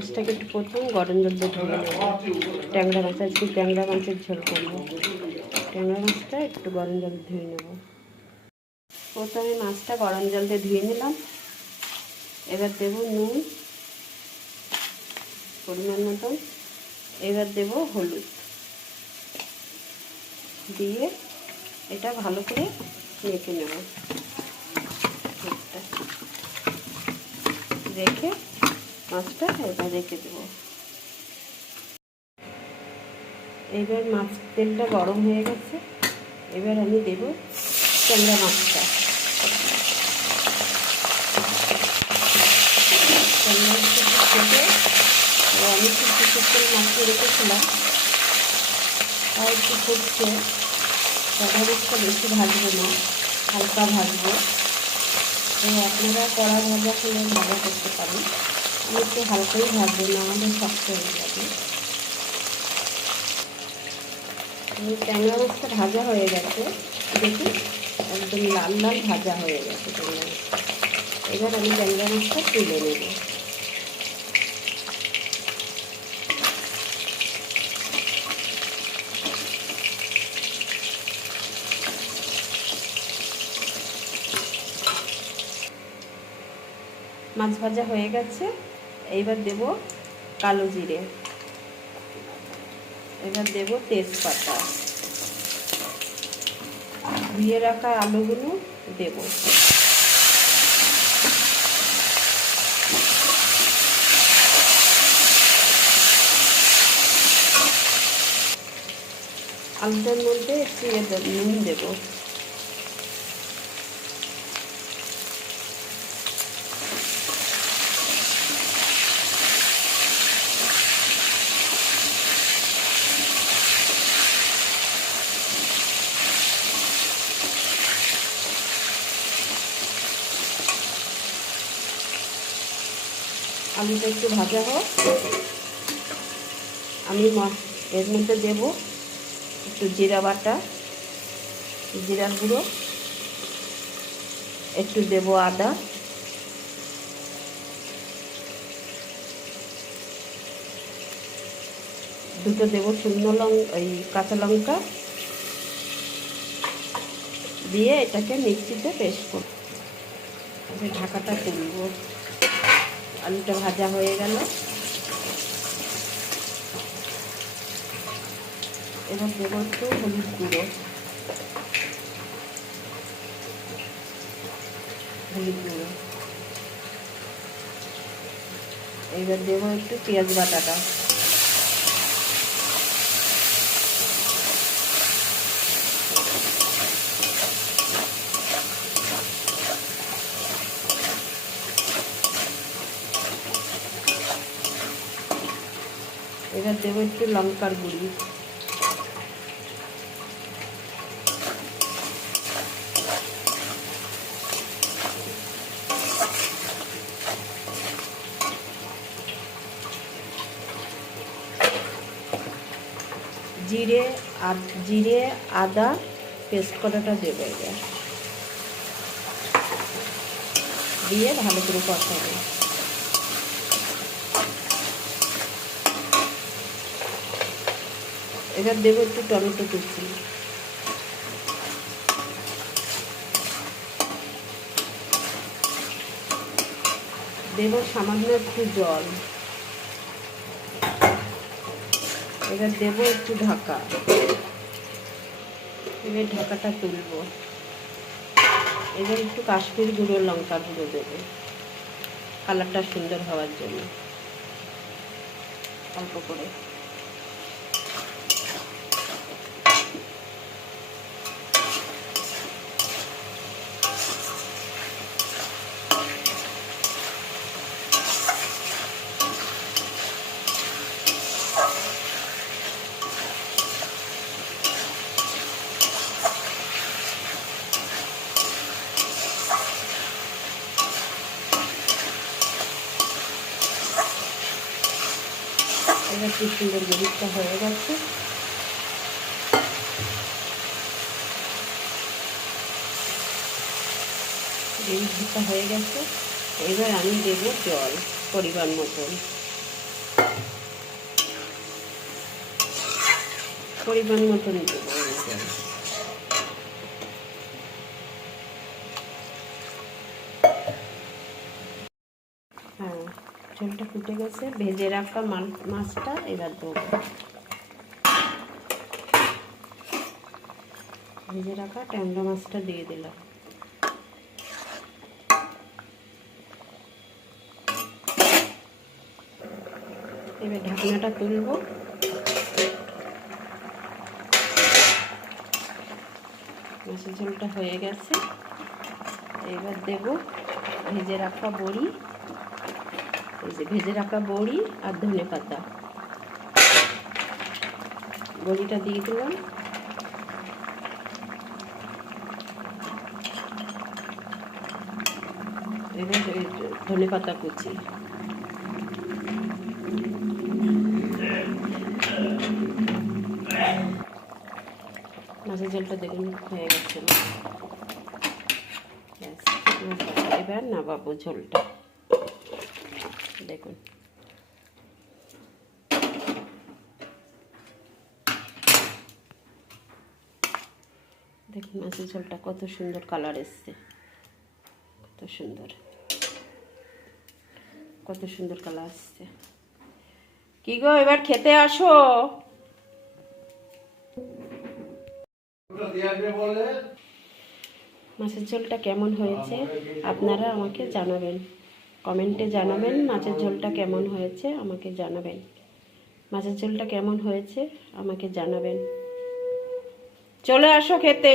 মাছটাকে একটু প্রথম গরম জল দিয়ে ধুয়ে নেব। ট্যাংরা মাছ, আজকে ট্যাংরা মাছের ঝোল করবো। ট্যাংরা মাছটা একটু গরম জল ধুয়ে নেব। প্রথমে মাছটা গরম জল দিয়ে ধুয়ে নিলাম। এবার দেব নুন পরিমাণ মতন, এবার দেব হলুদ দিয়ে এটা ভালো করে মেখে নেব। রেখে মাছটা এবার রেখে দেব। এবার মাছ তেলটা গরম হয়ে গেছে, এবার আমি দেব ট্যাংরা মাছটা। ট্যাংরা মাছটা থেকে আমি কিছু মাছ রেখেছিলাম, আর একটু ফুটছে। ট্যাংরা মাছটা বেশি ভাজবো না, হালকা ভাজবো। তো আপনারা কড়া ভাজা হলে ভাজা করতে পারেন, আমি একটু হালকাই ভাজবো, না আমাদের শক্ত হয়ে যাবে। ট্যাংরা মাছটা ভাজা হয়ে গেছে, দেখুন একদম লাল লাল ভাজা হয়ে গেছে ট্যাংরা মাছটা। এবার আমি ট্যাংরা মাছটা তুলে নেব। মাছ ভাজা হয়ে গেছে, এইবার দেব কালো জিরে, এবার দেব তেজপাতা, ধুয়ে রাখা আলুগুলো দেব। আলুটার মধ্যে একটু নুন দেব। আলুটা একটু ভাজা হোক, আমি এর মধ্যে দেব একটু জিরা বাটা, জিরা গুঁড়ো, একটু দেব আদা, দুটো দেব শুকনো লঙ্কা, এই কাঁচা লঙ্কা দিয়ে এটাকে মিক্সিতে পেস্ট করব। ঢাকাটা তুলব। আলুটা ভাজা হয়ে গেল, এবার দেব একটু হলুদ গুঁড়ো, এবার দেব একটু পেঁয়াজ বাটাটা, এবার দেব একটু লঙ্কার গুঁড়ি, জিরে আদা পেস্ট করাটা দেবো, এবার দিয়ে ভালো করে কষাবো। এবার দেবো একটু টমেটো কুচি, দেবো সামান্য একটু জল, এবার দেবো একটু ঢাকা, এবার ঢাকাটা তুলব। এবার একটু কাশ্মীরি গুঁড়ো লঙ্কার গুঁড়ো দেবো, কালারটা সুন্দর হওয়ার জন্য, অল্প করে। এবার কি সুন্দর গ্রেভিটা হয়ে গেছে। গ্রেভিটা হয়ে গেছে, এবার আমি দেবো জল পরিমাণ মতন। পরিমাণ মতন দেবো জল। হ্যাঁ, ঝোলটা ফুটে গেছে। ভেজে রাখা মাছটা এবার দেবো। ভেজে রাখা ট্যাংরা মাছটা দিয়ে দিলাম। এবার ঢাকনাটা তুলব। মাছের ঝোলটা হয়ে গেছে। এবার দেব ভেজে রাখা বড়ি, এই যে ভেজে রাখা বড়ি আর ধনে পাতা। বড়িটা দিয়ে দিলাম। এবার ধনে পাতা কুচি। মাছের ঝোলটা দেখুন হয়ে গেছে। এবার নামাবো ঝোলটা। দেখুন দেখুন মাছের ঝোলটা কত সুন্দর কালার এসছে, কত সুন্দর, কত সুন্দর কালার আসছে। কি গো, এবার খেতে আসো। মাছের ঝোলটা কেমন হয়েছে আপনারা আমাকে জানাবেন, কমেন্টে জানাবেন। মাছের ঝোলটা কেমন হয়েছে আমাকে জানাবেন। মাছের ঝোলটা কেমন হয়েছে আমাকে জানাবেন। চলে আসো খেতে।